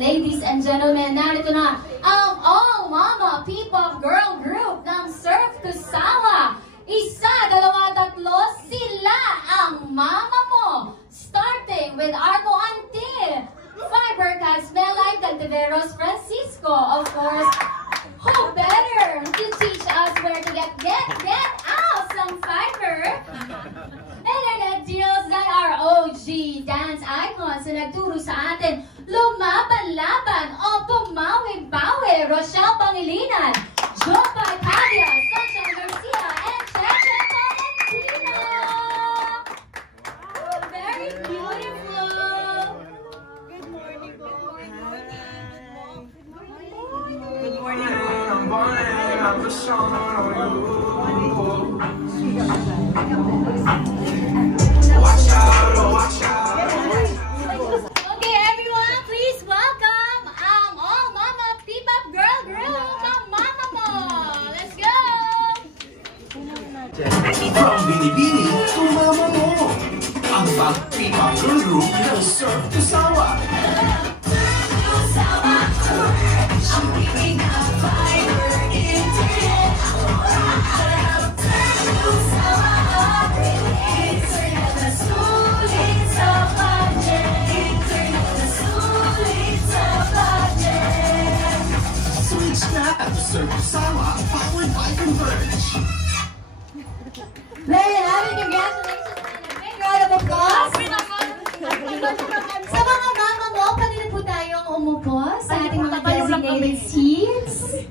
Ladies and gentlemen, narito na ang All Mama P-Pop Girl Group ng Surf to Sawa. Isa, dalawa, tatlo, sila ang mama mo. Starting with Arco Antil, Fiber Casmela, Cantiveros Francisco. Of course, who better to teach us where to get out some fiber? Internet deals that are OG dance icons na nagturo sa atin lumaban-laban o pumawi-bawi. Rochelle Pangilinan, Jopay Pavia, Sunshine Garcia, and Cheche Tolentino. Very beautiful. Good morning. Good morning. Okay, everyone, please welcome ang All Mama P-Pop Girl Group, ang mama mo. Let's go! From Binibini to Mama Mo, ang P-Pop Girl Group ng Surf to Sawa. Switch na at Surf to Sawa, powered by Converge. There you have it. Congratulations and a big round of applause. Sa mga mama mo, pwede na po tayong umupo sa ating mga designated seats.